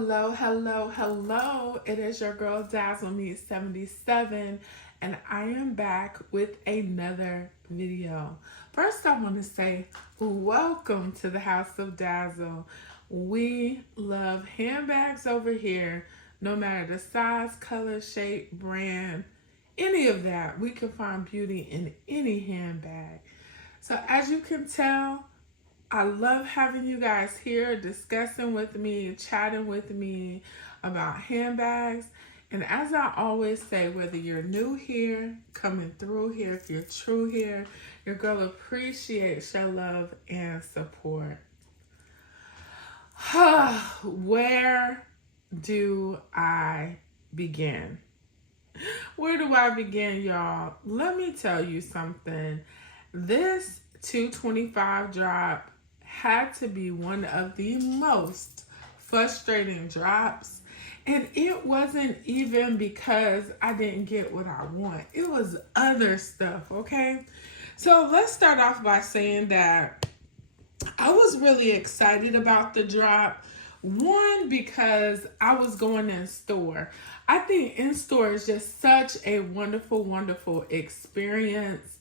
Hello, hello, hello. It is your girl Dazzle Me 77 and I am back with another video. First, I want to say welcome to the House of Dazzle. We love handbags over here, no matter the size, color, shape, brand, any of that. We can find beauty in any handbag. So as you can tell, I love having you guys here discussing with me, chatting with me about handbags. And as I always say, whether you're new here, coming through here, if you're true here, your girl appreciates your love and support. Where do I begin? Where do I begin, y'all? Let me tell you something. This 225 drop had to be one of the most frustrating drops. And it wasn't even because I didn't get what I want. It was other stuff, okay? So let's start off by saying that I was really excited about the drop. One, because I was going in store. I think in store is just such a wonderful, wonderful experience.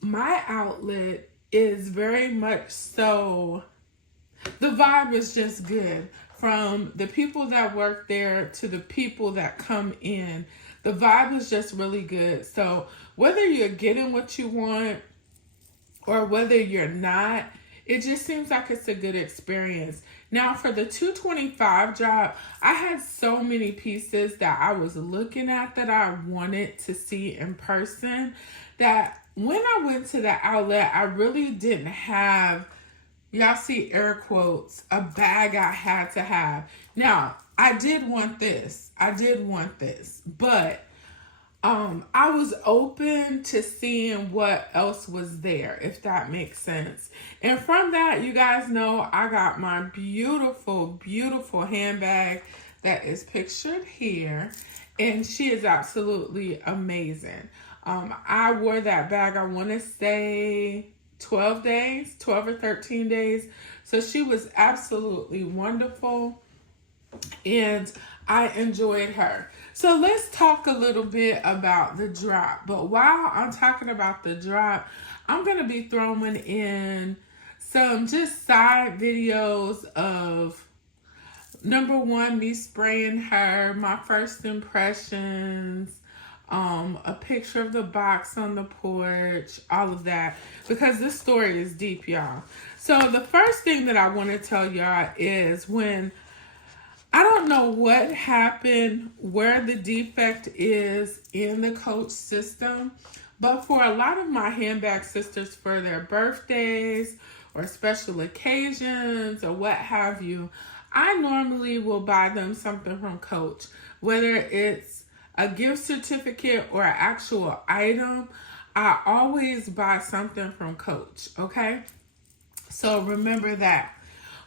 My outlet is very much so, the vibe is just good. From the people that work there to the people that come in, the vibe is just really good. So whether you're getting what you want or whether you're not, it just seems like it's a good experience. Now for the 225 drop, I had so many pieces that I was looking at that I wanted to see in person that when I went to the outlet, I really didn't have, y'all see air quotes, a bag I had to have. Now, I did want this. But I was open to seeing what else was there, if that makes sense. And from that, you guys know I got my beautiful, beautiful handbag that is pictured here. And she is absolutely amazing. I wore that bag, I want to say 12 days, 12 or 13 days. So she was absolutely wonderful and I enjoyed her. So let's talk a little bit about the drop. But while I'm talking about the drop, I'm going to be throwing in some just side videos of, number one, me spraying her, my first impressions, a picture of the box on the porch, all of that, because this story is deep, y'all. So the first thing that I want to tell y'all is when, I don't know what happened, where the defect is in the Coach system, but for a lot of my handbag sisters, for their birthdays or special occasions or what have you, I normally will buy them something from Coach, whether it's a gift certificate or an actual item. I always buy something from Coach, okay? So remember that.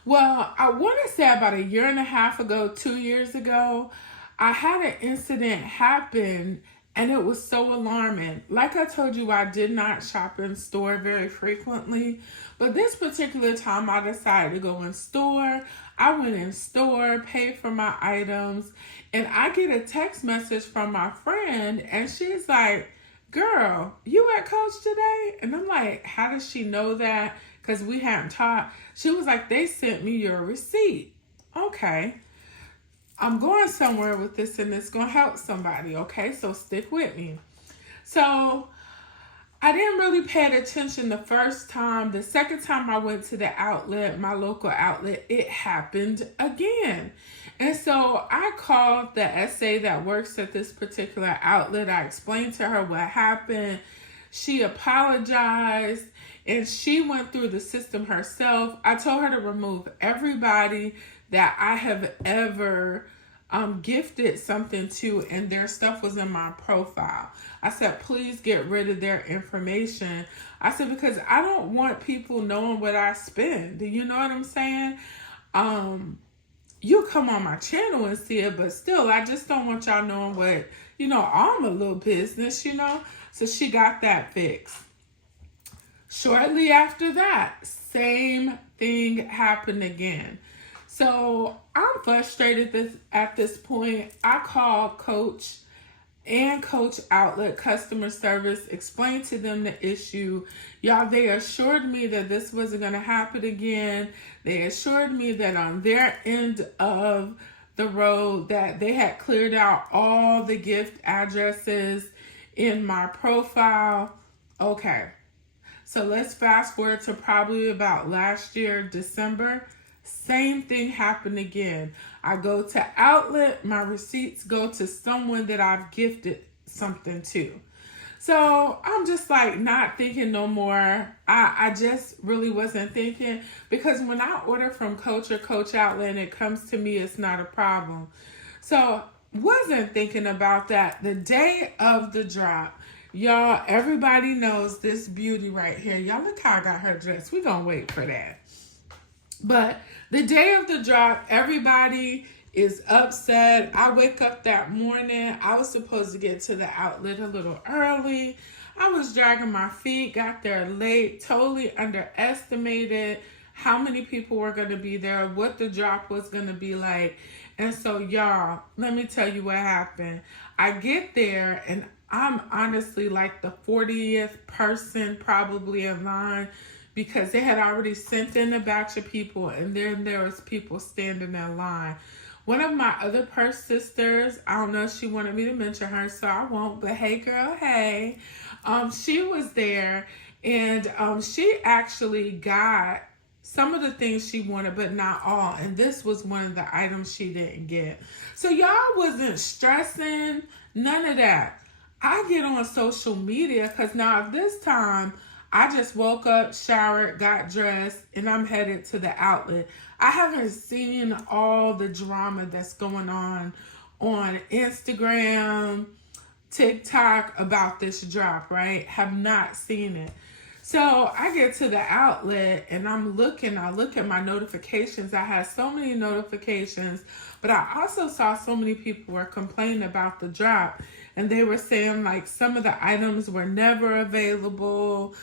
Well, I want to say about 1.5 years ago, 2 years ago, I had an incident happen and it was so alarming. Like I told you, I did not shop in store very frequently, but this particular time I decided to go in store. I went in store, paid for my items, and I get a text message from my friend and she's like, "Girl, you at Coach today?" And I'm like, how does she know that? Because we hadn't talked. She was like, "They sent me your receipt." Okay. I'm going somewhere with this and it's going to help somebody, okay? So stick with me. So I didn't really pay attention the first time. The second time I went to the outlet, my local outlet, it happened again. And so I called the SA that works at this particular outlet. I explained to her what happened. She apologized and she went through the system herself. I told her to remove everybody that I have ever gifted something to and their stuff was in my profile. I said, please get rid of their information. I said, because I don't want people knowing what I spend. Do you know what I'm saying? You'll come on my channel and see it, but still, I just don't want y'all knowing what, I'm a little business, So she got that fixed. Shortly after that, same thing happened again. So I'm frustrated at this point. I called Coach and Coach Outlet customer service, explained to them the issue. Y'all, they assured me that this wasn't going to happen again. They assured me that on their end of the road that they had cleared out all the gift addresses in my profile. Okay. So let's fast forward to probably about last year, December. Same thing happened again. I go to Outlet, my receipts go to someone that I've gifted something to. So I'm just like not thinking no more. I just really wasn't thinking, because when I order from Coach or Coach Outlet and it comes to me, it's not a problem. So wasn't thinking about that. The day of the drop, y'all, everybody knows this beauty right here. Y'all, look how I got her dressed. We're going to wait for that. But the day of the drop, everybody is upset. I wake up that morning. I was supposed to get to the outlet a little early. I was dragging my feet, got there late, totally underestimated how many people were going to be there, what the drop was going to be like. And so, y'all, let me tell you what happened. I get there, and I'm honestly like the 40th person probably in line, because they had already sent in a batch of people, and then there was people standing in line. One of my other purse sisters, I don't know if she wanted me to mention her, so I won't, but hey girl, hey. She was there, and she actually got some of the things she wanted, but not all. And this was one of the items she didn't get. So y'all wasn't stressing, none of that. I get on social media, because now this time, I just woke up, showered, got dressed, and I'm headed to the outlet. I haven't seen all the drama that's going on Instagram, TikTok about this drop, right? Have not seen it. So I get to the outlet and I look at my notifications. I had so many notifications, but I also saw so many people were complaining about the drop, and they were saying like some of the items were never available.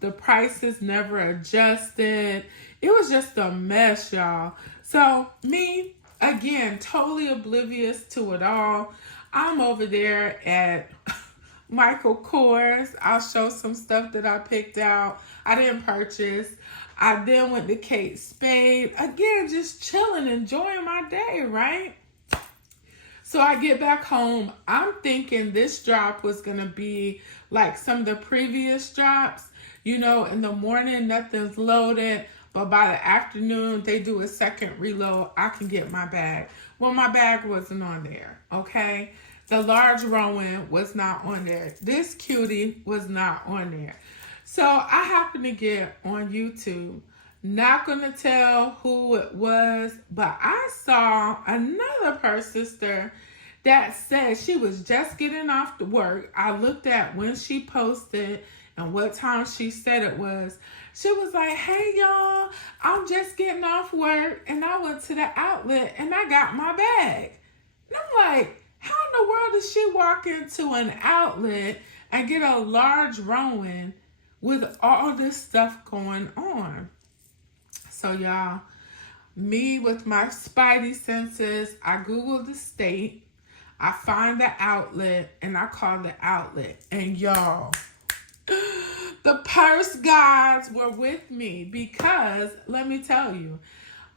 The prices never adjusted. It was just a mess, y'all. So me, again, totally oblivious to it all. I'm over there at Michael Kors. I'll show some stuff that I picked out. I didn't purchase. I then went to Kate Spade. Again, just chilling, enjoying my day, right? So I get back home. I'm thinking this drop was going to be like some of the previous drops. You know, in the morning, nothing's loaded. But by the afternoon, they do a second reload. I can get my bag. Well, my bag wasn't on there, okay? The large Rowan was not on there. This cutie was not on there. So I happened to get on YouTube. Not going to tell who it was, but I saw another purse sister that said she was just getting off to work. I looked at when she posted and what time she said it was. She was like, hey y'all, I'm just getting off work and I went to the outlet and I got my bag. And I'm like, how in the world does she walk into an outlet and get a large Rowan with all this stuff going on? So y'all, me with my spidey senses, I Googled the state, I find the outlet, and I call the outlet. And y'all, the purse gods were with me, because let me tell you,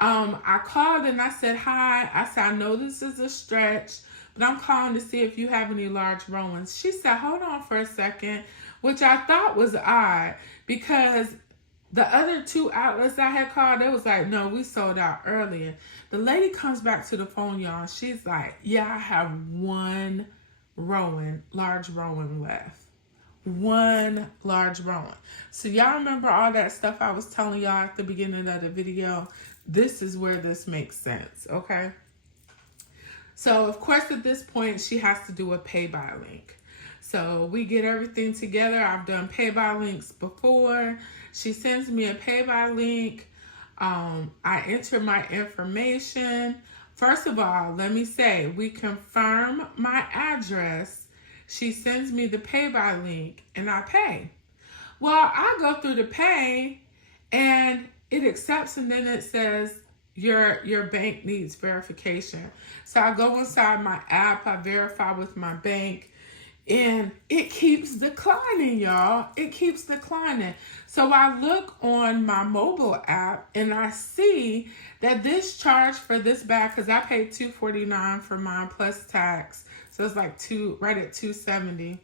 I called and I said, hi. I said, I know this is a stretch, but I'm calling to see if you have any large Rowans. She said, hold on for a second, which I thought was odd, because the other two outlets I had called, they was like, no, we sold out earlier. The lady comes back to the phone, y'all. She's like, yeah, I have one Rowan, large Rowan left. One large Rowan. So y'all remember all that stuff I was telling y'all at the beginning of the video? This is where this makes sense, okay? So, of course, at this point, she has to do a pay by link. So we get everything together. I've done pay by links before. She sends me a pay by link. I enter my information. First of all, let me say, we confirm my address. She sends me the pay by link and I pay. Well, I go through the pay and it accepts, and then it says your bank needs verification. So I go inside my app, I verify with my bank, and it keeps declining, y'all. It keeps declining. So I look on my mobile app and I see that this charge for this bag, because I paid $249 for mine plus tax, so it's like right at $270.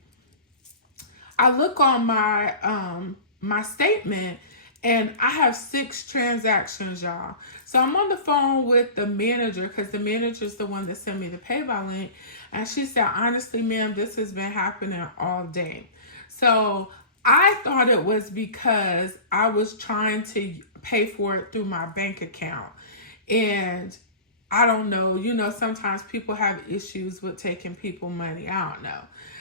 I look on my statement and I have 6 transactions, y'all. So I'm on the phone with the manager, because the manager is the one that sent me the pay by link. And she said, honestly, ma'am, this has been happening all day. So I thought it was because I was trying to pay for it through my bank account. And I don't know, sometimes people have issues with taking people money. I don't know.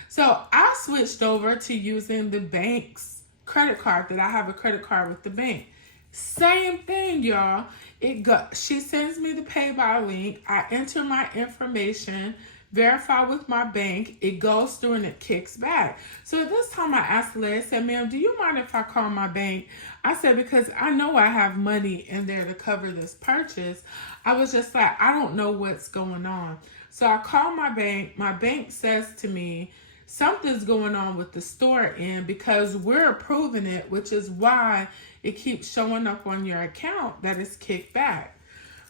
So I switched over to using the bank's credit card, that I have a credit card with the bank. Same thing, y'all. She sends me the pay by link. I enter my information, verify with my bank. It goes through and it kicks back. So at this time I asked the lady, I said, ma'am, do you mind if I call my bank? I said, because I know I have money in there to cover this purchase. I was just like, I don't know what's going on. So I call my bank. My bank says to me, something's going on with the store end, because we're approving it, which is why it keeps showing up on your account that it's kicked back,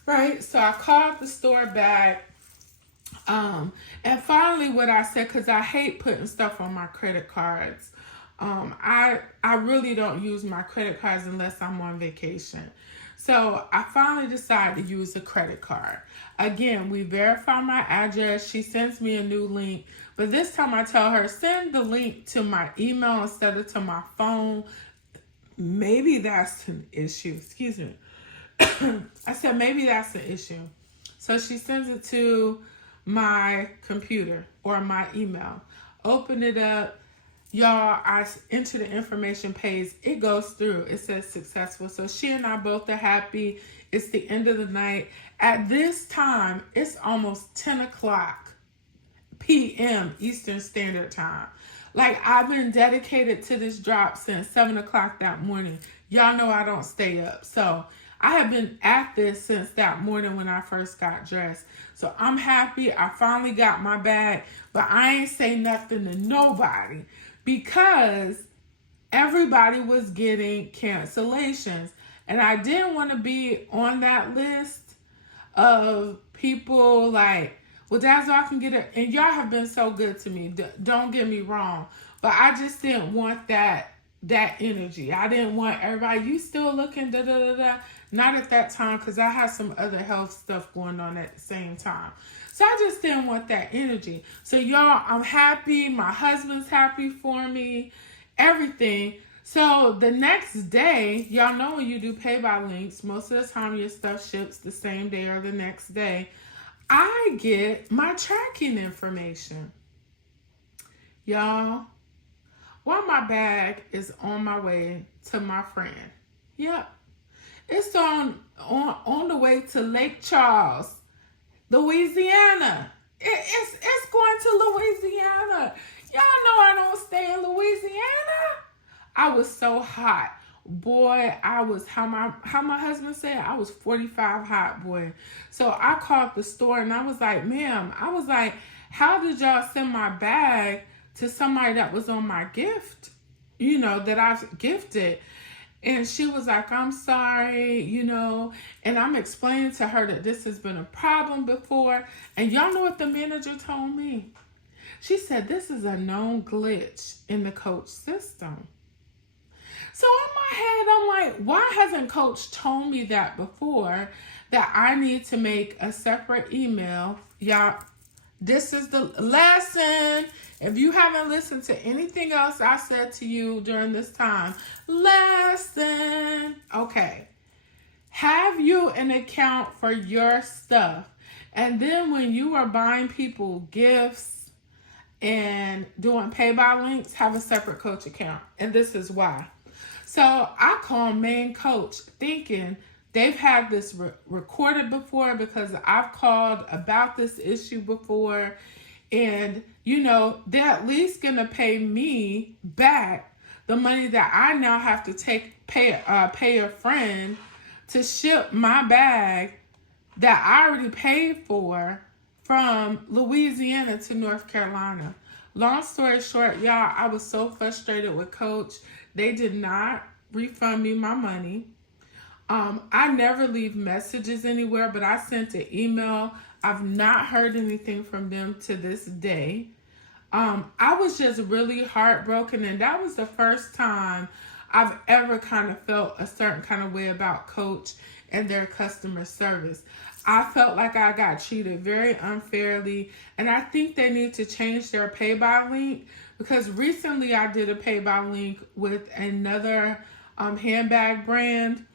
right? So I called the store back, and finally what I said, because I hate putting stuff on my credit cards. I really don't use my credit cards unless I'm on vacation. So I finally decided to use a credit card. Again, we verify my address. She sends me a new link. But this time I tell her, send the link to my email instead of to my phone. Maybe that's an issue. Excuse me. I said, maybe that's an issue. So she sends it to my computer or my email. Open it up. Y'all, I enter the information page. It goes through. It says successful. So she and I both are happy. It's the end of the night. At this time, it's almost 10 o'clock p.m. Eastern Standard Time. Like, I've been dedicated to this drop since 7 o'clock that morning. Y'all know I don't stay up. So I have been at this since that morning when I first got dressed. So I'm happy. I finally got my bag. But I ain't say nothing to nobody, because everybody was getting cancellations. And I didn't want to be on that list of people like, well, Dazzle, I can get it. And y'all have been so good to me. Don't get me wrong. But I just didn't want that energy. I didn't want everybody, you still looking, da-da-da-da. Not at that time, because I had some other health stuff going on at the same time. So I just didn't want that energy. So y'all, I'm happy. My husband's happy for me. Everything. So the next day, y'all know when you do pay by links, most of the time your stuff ships the same day or the next day. I get my tracking information. Y'all, while my bag is on my way to my friend. Yep. It's on the way to Lake Charles, Louisiana. It's going to Louisiana. Y'all know I don't stay in Louisiana. I was so hot. Boy, I was, how my husband said, I was 45 hot, boy. So I called the store and I was like, ma'am, I was like, how did y'all send my bag to somebody that was on my gift, that I've gifted? And she was like, I'm sorry, and I'm explaining to her that this has been a problem before. And y'all know what the manager told me? She said, this is a known glitch in the Coach system. So in my head, I'm like, why hasn't Coach told me that before, that I need to make a separate email? Y'all, this is the lesson. If you haven't listened to anything else I said to you during this time, lesson. Okay. Have you an account for your stuff. And then when you are buying people gifts and doing pay by links, have a separate Coach account. And this is why. So I call main Coach thinking they've had this recorded before, because I've called about this issue before. And, they're at least going to pay me back the money that I now have to pay a friend to ship my bag that I already paid for from Louisiana to North Carolina. Long story short, y'all, I was so frustrated with Coach. They did not refund me my money. I never leave messages anywhere, but I sent an email. I've not heard anything from them to this day. I was just really heartbroken, and that was the first time I've ever kind of felt a certain kind of way about Coach and their customer service. I felt like I got treated very unfairly, and I think they need to change their pay by link, because recently I did a pay by link with another handbag brand,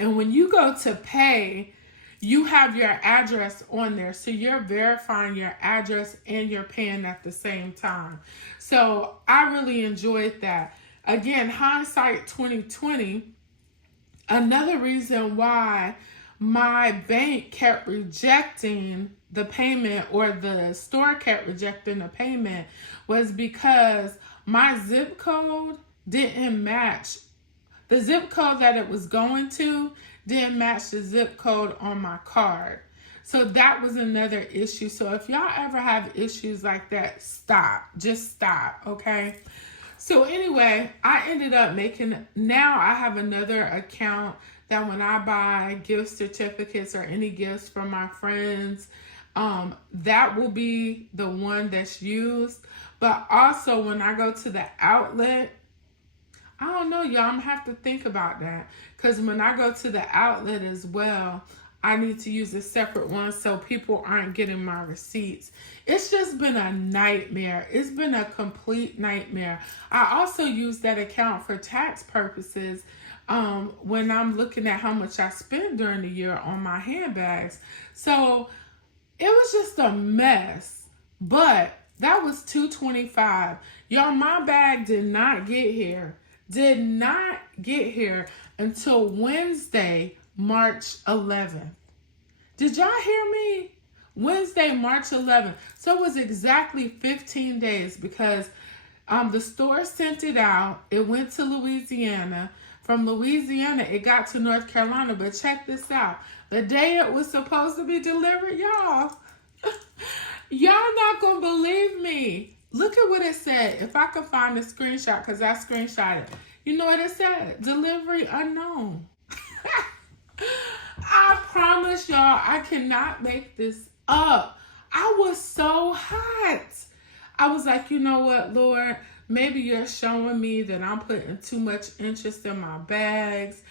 and when you go to pay, you have your address on there. So you're verifying your address and you're paying at the same time. So I really enjoyed that. Again, hindsight 2020, another reason why my bank kept rejecting the payment, or the store kept rejecting the payment, was because my zip code didn't match. The zip code that it was going to didn't match the zip code on my card. So that was another issue. So if y'all ever have issues like that, stop. Just stop, okay? So anyway, I ended up now I have another account that when I buy gift certificates or any gifts from my friends, that will be the one that's used. But also when I go to the outlet, I don't know, y'all. I'm going to have to think about that. Because when I go to the outlet as well, I need to use a separate one so people aren't getting my receipts. It's just been a nightmare. It's been a complete nightmare. I also use that account for tax purposes when I'm looking at how much I spend during the year on my handbags. So it was just a mess. But that was $225. Y'all, my bag did not get here. Did not get here until Wednesday, March 11th. Did y'all hear me? Wednesday, March 11th. So it was exactly 15 days, because the store sent it out. It went to Louisiana. From Louisiana, it got to North Carolina. But check this out. The day it was supposed to be delivered, y'all, y'all not going to believe me. Look at what it said. If I could find the screenshot, because I screenshotted. You know what it said? Delivery unknown. I promise y'all, I cannot make this up. I was so hot. I was like, you know what, Lord? Maybe you're showing me that I'm putting too much interest in my bags.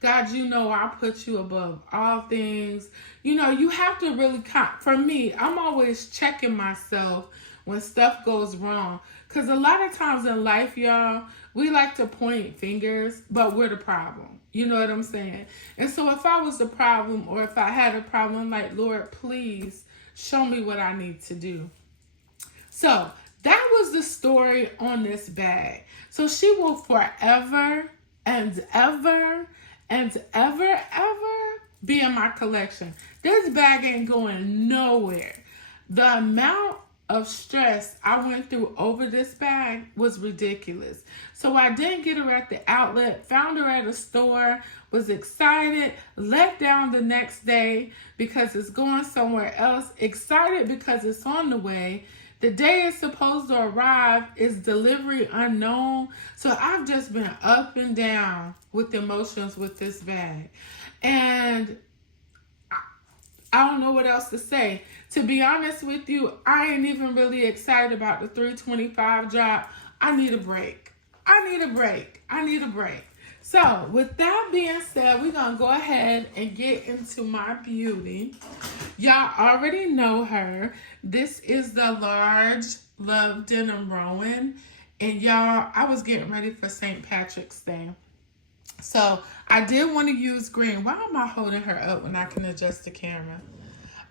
God, you know I put you above all things. You know, you have to really, for me, I'm always checking myself when stuff goes wrong. Because a lot of times in life, y'all, we like to point fingers, but we're the problem. You know what I'm saying? And so if I was the problem, or if I had a problem, I'm like, Lord, please show me what I need to do. So that was the story on this bag. So she will forever and ever and ever be in my collection. This bag ain't going nowhere. The amount of stress I went through over this bag was ridiculous. So I didn't get her at the outlet, found her at a store, was excited, let down the next day because it's going somewhere else, excited because it's on the way. The day it's supposed to arrive is delivery unknown. So I've just been up and down with emotions with this bag. And I don't know what else to say. To be honest with you, I ain't even really excited about the $325 drop. I need a break. I need a break. So with that being said, we're going to go ahead and get into my beauty. Y'all already know her. This is the large Love Denim Rowan. And y'all, I was getting ready for St. Patrick's Day. So I did want to use green. Why am I holding her up when I can adjust the camera?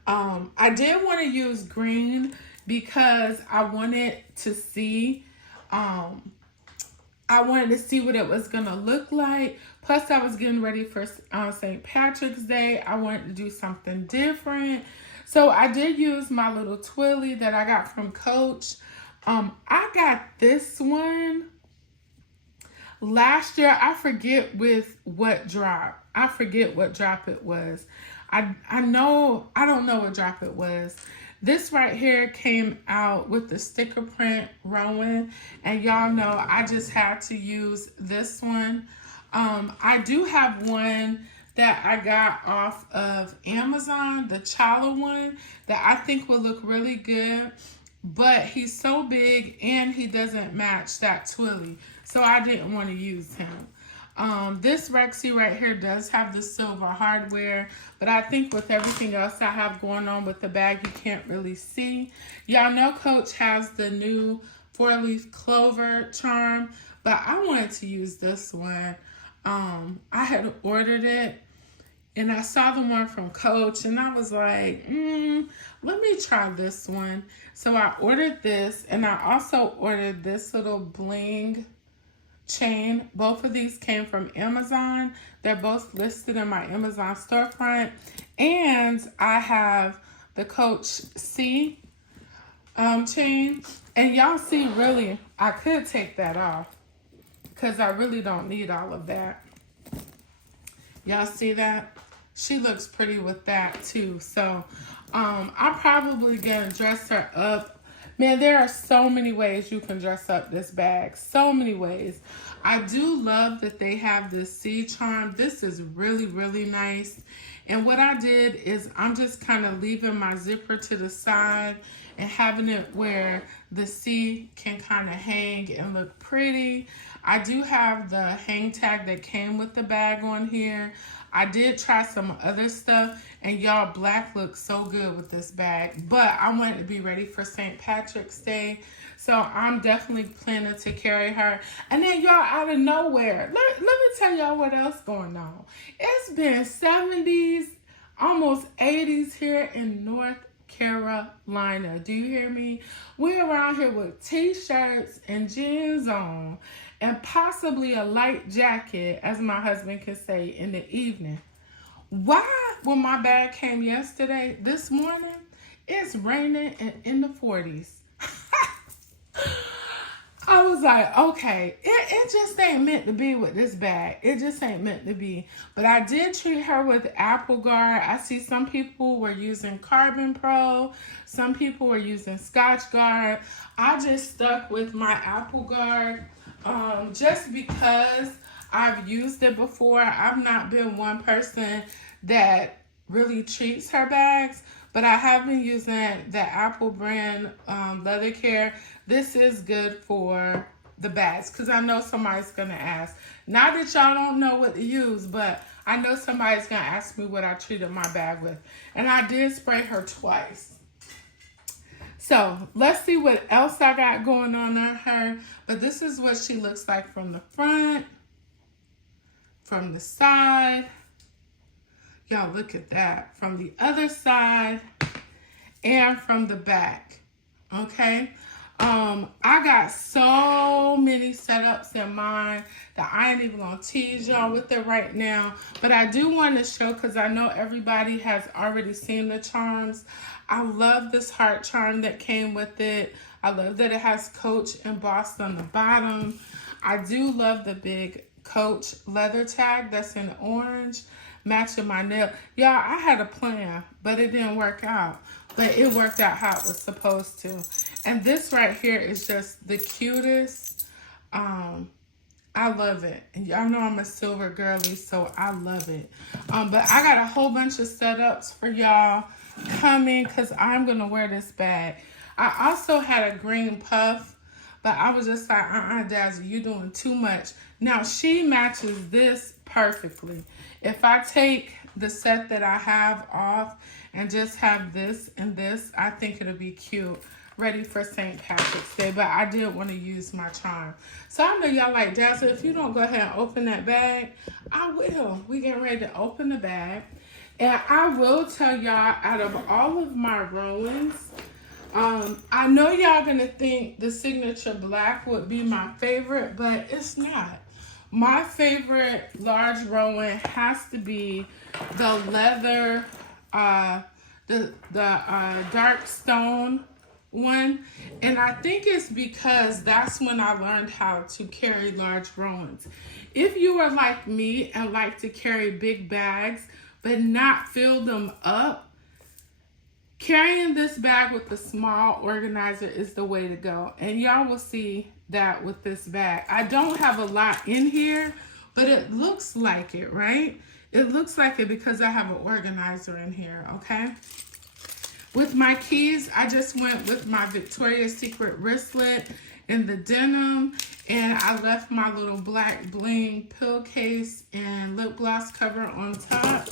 I did want to use green because I wanted to see, what it was going to look like. Plus, I was getting ready for St. Patrick's Day. I wanted to do something different. So I did use my little twilly that I got from Coach. I got this one last year. I forget with what drop. I forget what drop it was. I know, I don't know what drop it was. This right here came out with the sticker print Rowan, and y'all know I just had to use this one. I do have one that I got off of Amazon, the Chala one, that I think will look really good, but he's so big and he doesn't match that Twilly, so I didn't want to use him. This Rexy right here does have the silver hardware, but I think with everything else I have going on with the bag, you can't really see. Y'all know Coach has the new 4-leaf clover charm, but I wanted to use this one. I had ordered it and I saw the one from Coach and I was like, let me try this one. So I ordered this, and I also ordered this little bling chain. Both of these came from Amazon. They're both listed in my Amazon storefront. And I have the Coach C chain. And y'all see, really, I could take that off because I really don't need all of that. Y'all see that? She looks pretty with that too. So I'm probably gonna dress her up. Man, there are so many ways you can dress up this bag. So many ways. I do love that they have this C charm. This is really, really nice. And what I did is I'm just kind of leaving my zipper to the side and having it where the C can kind of hang and look pretty. I do have the hang tag that came with the bag on here. I did try some other stuff, and y'all, black looks so good with this bag, but I wanted to be ready for St. Patrick's Day, so I'm definitely planning to carry her. And then y'all, out of nowhere, let me tell y'all what else going on. It's been 70s, almost 80s here in North Carolina. Do you hear me? We're around here with t-shirts and jeans on, and possibly a light jacket, as my husband can say, in the evening. Why, when my bag came yesterday, this morning, it's raining and in the 40s. I was like, okay, it just ain't meant to be with this bag. It just ain't meant to be. But I did treat her with Apple Guard. I see some people were using Carbon Pro. Some people were using Scotch Guard. I just stuck with my Apple Guard just because I've used it before. I've not been one person that really treats her bags, but I have been using the Apple brand leather care. This is good for the bags, because I know somebody's going to ask. Not that y'all don't know what to use, but I know somebody's going to ask me what I treated my bag with. And I did spray her twice. So let's see what else I got going on her. But this is what she looks like from the front, from the side. Y'all, look at that. From the other side and from the back. Okay. I got so many setups in mind that I ain't even gonna tease y'all with it right now, but I do want to show, because I know everybody has already seen the charms. I love this heart charm that came with it. I love that it has Coach embossed on the bottom. I do love the big Coach leather tag that's in orange, matching my nail. Y'all, I had a plan, but it didn't work out. But it worked out how it was supposed to. And this right here is just the cutest. I love it. And y'all know I'm a silver girly, so I love it. But I got a whole bunch of setups for y'all coming, because I'm going to wear this bag. I also had a green puff, but I was just like, Dazzle, you're doing too much. Now, she matches this perfectly. If I take the set that I have off and just have this and this, I think it'll be cute, ready for St. Patrick's Day. But I did want to use my charm. So I know y'all like, Dazzle, if you don't go ahead and open that bag, I will. We get ready to open the bag. And I will tell y'all, out of all of my Rowans, I know y'all gonna think the signature black would be my favorite, but it's not. My favorite large Rowan has to be the leather, the dark stone one. And I think it's because that's when I learned how to carry large Rowans. If you are like me and like to carry big bags, but not fill them up, carrying this bag with the small organizer is the way to go. And y'all will see that with this bag. I don't have a lot in here, but it looks like it, right? It looks like it because I have an organizer in here, okay? With my keys, I just went with my Victoria's Secret wristlet in the denim, and I left my little black bling pill case and lip gloss cover on top.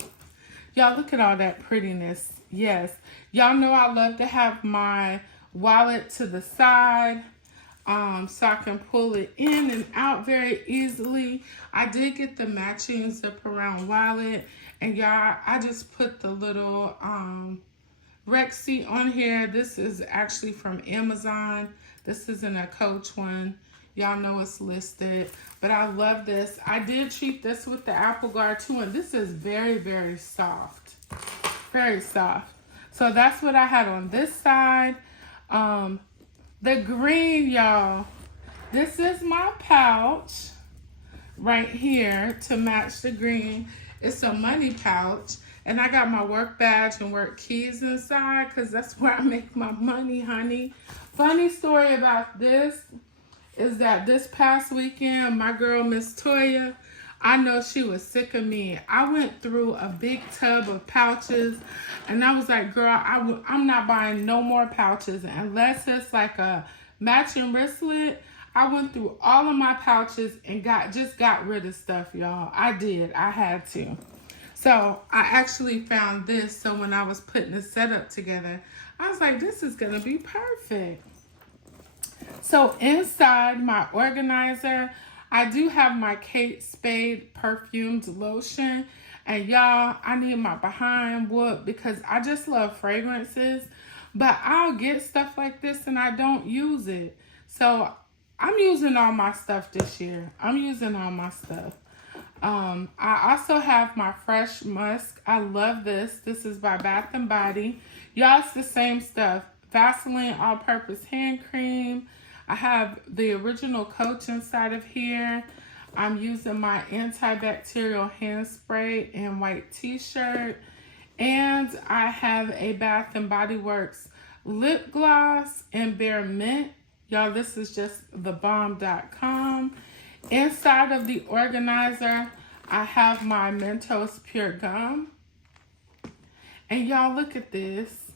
Y'all, look at all that prettiness. Yes. Y'all know I love to have my wallet to the side so I can pull it in and out very easily. I did get the matching zip around wallet, and y'all, I just put the little rec seat on here. This is actually from Amazon. This isn't a Coach one. Y'all know it's listed, but I love this. I did treat this with the Apple Guard too, and this is very, very soft. Very soft. So that's what I had on this side. The green, y'all. This is my pouch right here to match the green. It's a money pouch. And I got my work badge and work keys inside because that's where I make my money, honey. Funny story about this is that this past weekend, my girl, Miss Toya, I know she was sick of me. I went through a big tub of pouches, and I was like, girl, I'm not buying no more pouches unless it's like a matching wristlet. I went through all of my pouches and just got rid of stuff, y'all. I did. I had to. So I actually found this. So when I was putting the setup together, I was like, this is going to be perfect. So inside my organizer, I do have my Kate Spade perfumed lotion. And y'all, I need my behind whoop because I just love fragrances. But I'll get stuff like this and I don't use it. So I'm using all my stuff this year. I'm using all my stuff. I also have my Fresh Musk. I love this. This is by Bath & Body. Y'all, it's the same stuff. Vaseline all-purpose hand cream. I have the original Coach inside of here. I'm using my antibacterial hand spray and white t-shirt. And I have a Bath & Body Works lip gloss and Bare Mint. Y'all, this is just thebomb.com. Inside of the organizer, I have my Mentos Pure Gum. And y'all, look at this.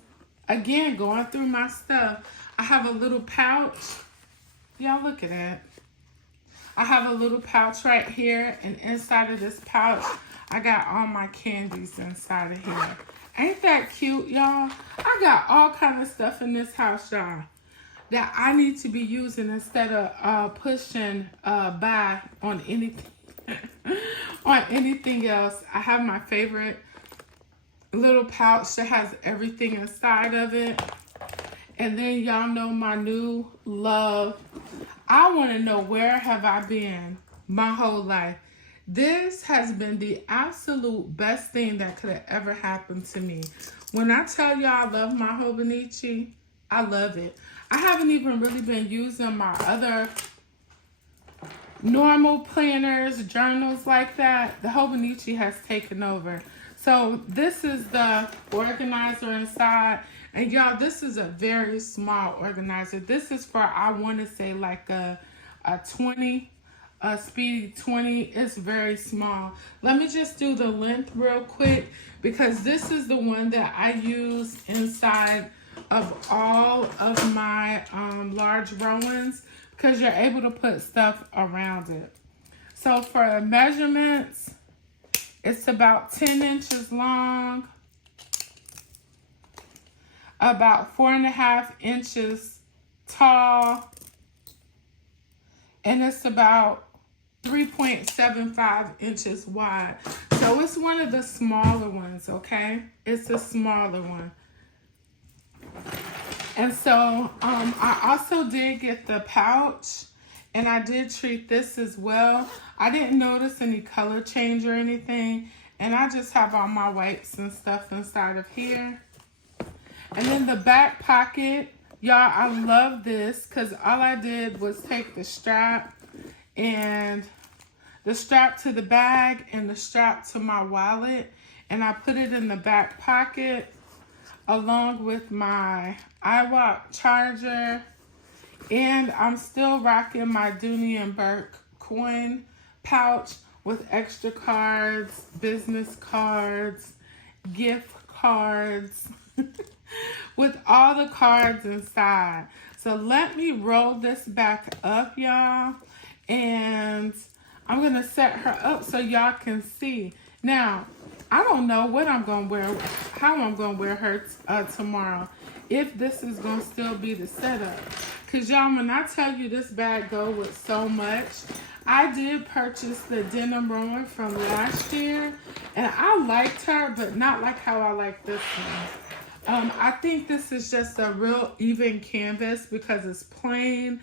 Again, going through my stuff. I have a little pouch. Y'all, look at that. I have a little pouch right here. And inside of this pouch, I got all my candies inside of here. Ain't that cute, y'all? I got all kind of stuff in this house, y'all, that I need to be using instead of pushing buy on anything on anything else. I have my favorite little pouch that has everything inside of it. And then y'all know my new love. I want to know, where have I been my whole life? This has been the absolute best thing that could have ever happened to me. When I tell y'all I love my Hobonichi, I love it. I haven't even really been using my other normal planners, journals like that. The Hobonichi has taken over. So this is the organizer inside. And y'all, this is a very small organizer. This is for, I want to say like a 20, a Speedy 20. It's very small. Let me just do the length real quick because this is the one that I use inside of all of my large Rowans because you're able to put stuff around it. So for measurements, it's about 10 inches long, about 4.5 inches tall, and it's about 3.75 inches wide. So it's one of the smaller ones, okay? It's a smaller one. And so I also did get the pouch, and I did treat this as well. I didn't notice any color change or anything, and I just have all my wipes and stuff inside of here. And then the back pocket, y'all, I love this because all I did was take the strap and the strap to the bag and the strap to my wallet, and I put it in the back pocket along with my iWalk charger. And I'm still rocking my Dooney and Burke coin pouch with extra cards, business cards, gift cards, with all the cards inside. So let me roll this back up, y'all. And I'm going to set her up so y'all can see. Now, I don't know what I'm going to wear, how I'm going to wear her tomorrow. If this is going to still be the setup. Because y'all, when I tell you this bag go with so much, I did purchase the Denim Rowan from last year. And I liked her, but not like how I like this one. I think this is just a real even canvas because it's plain.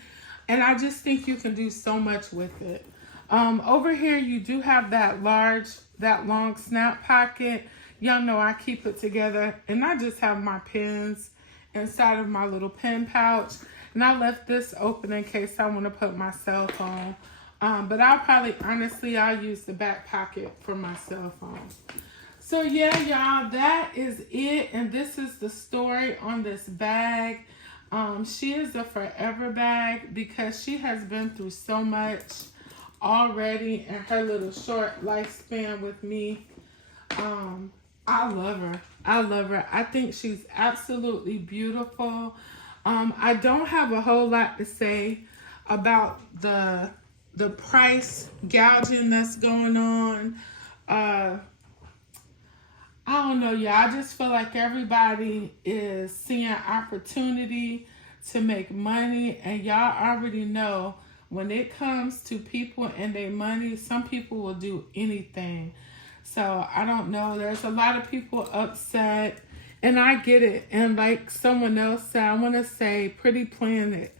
And I just think you can do so much with it. Over here, you do have that long snap pocket. Y'all know I keep it together. And I just have my pens inside of my little pen pouch. And I left this open in case I want to put my cell phone. But I'll use the back pocket for my cell phone. So yeah, y'all, that is it. And this is the story on this bag. She is a forever bag because she has been through so much already in her little short lifespan with me. I love her. I love her. I think she's absolutely beautiful. I don't have a whole lot to say about the price gouging that's going on. I don't know, y'all. I just feel like everybody is seeing opportunity to make money, and y'all already know when it comes to people and their money, some people will do anything. So I don't know. There's a lot of people upset. And I get it. And like someone else said, I want to say Pretty Planet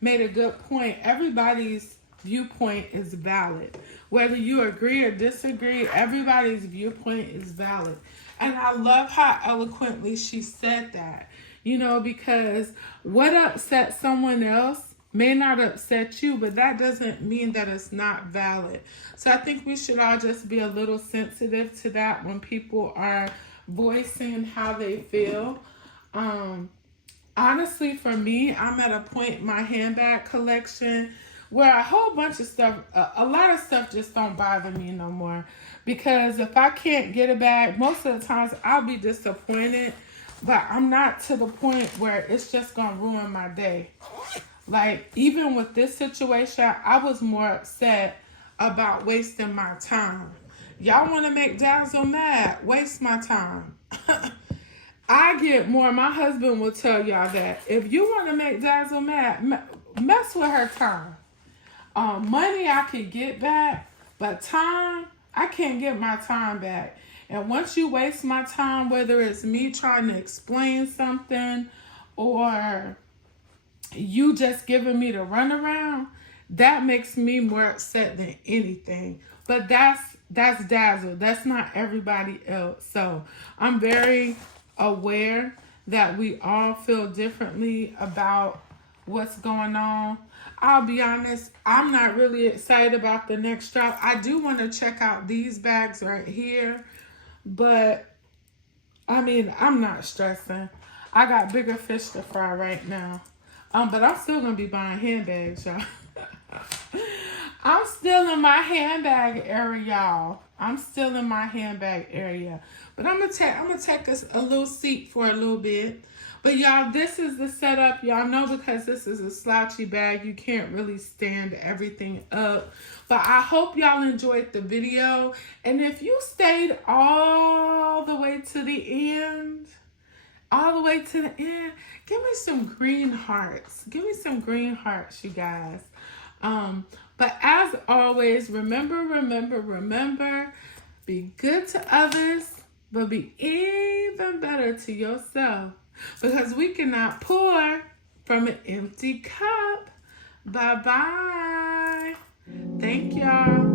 made a good point. Everybody's viewpoint is valid. Whether you agree or disagree, everybody's viewpoint is valid. And I love how eloquently she said that. You know, because what upsets someone else may not upset you, but that doesn't mean that it's not valid. So I think we should all just be a little sensitive to that when people are voicing how they feel. Honestly, for me, I'm at a point in my handbag collection where a whole bunch of stuff, a lot of stuff just don't bother me no more. Because if I can't get a bag, most of the times I'll be disappointed, but I'm not to the point where it's just going to ruin my day. Like, even with this situation, I was more upset about wasting my time. Y'all want to make Dazzle mad? Waste my time. I get more. My husband will tell y'all that. If you want to make Dazzle mad, mess with her time. Money I could get back, but time, I can't get my time back. And once you waste my time, whether it's me trying to explain something or you just giving me the runaround, that makes me more upset than anything. But that's Dazzle. That's not everybody else. So I'm very aware that we all feel differently about what's going on. I'll be honest, I'm not really excited about the next drop. I do want to check out these bags right here, but I mean, I'm not stressing. I got bigger fish to fry right now. But I'm still going to be buying handbags, y'all. I'm still in my handbag area, y'all. I'm still in my handbag area. But I'm gonna take a little seat for a little bit. But y'all, this is the setup. Y'all know because this is a slouchy bag, you can't really stand everything up. But I hope y'all enjoyed the video. And if you stayed all the way to the end, give me some green hearts. Give me some green hearts, you guys. But as always, remember, be good to others, but be even better to yourself. Because we cannot pour from an empty cup. Bye-bye. Thank y'all.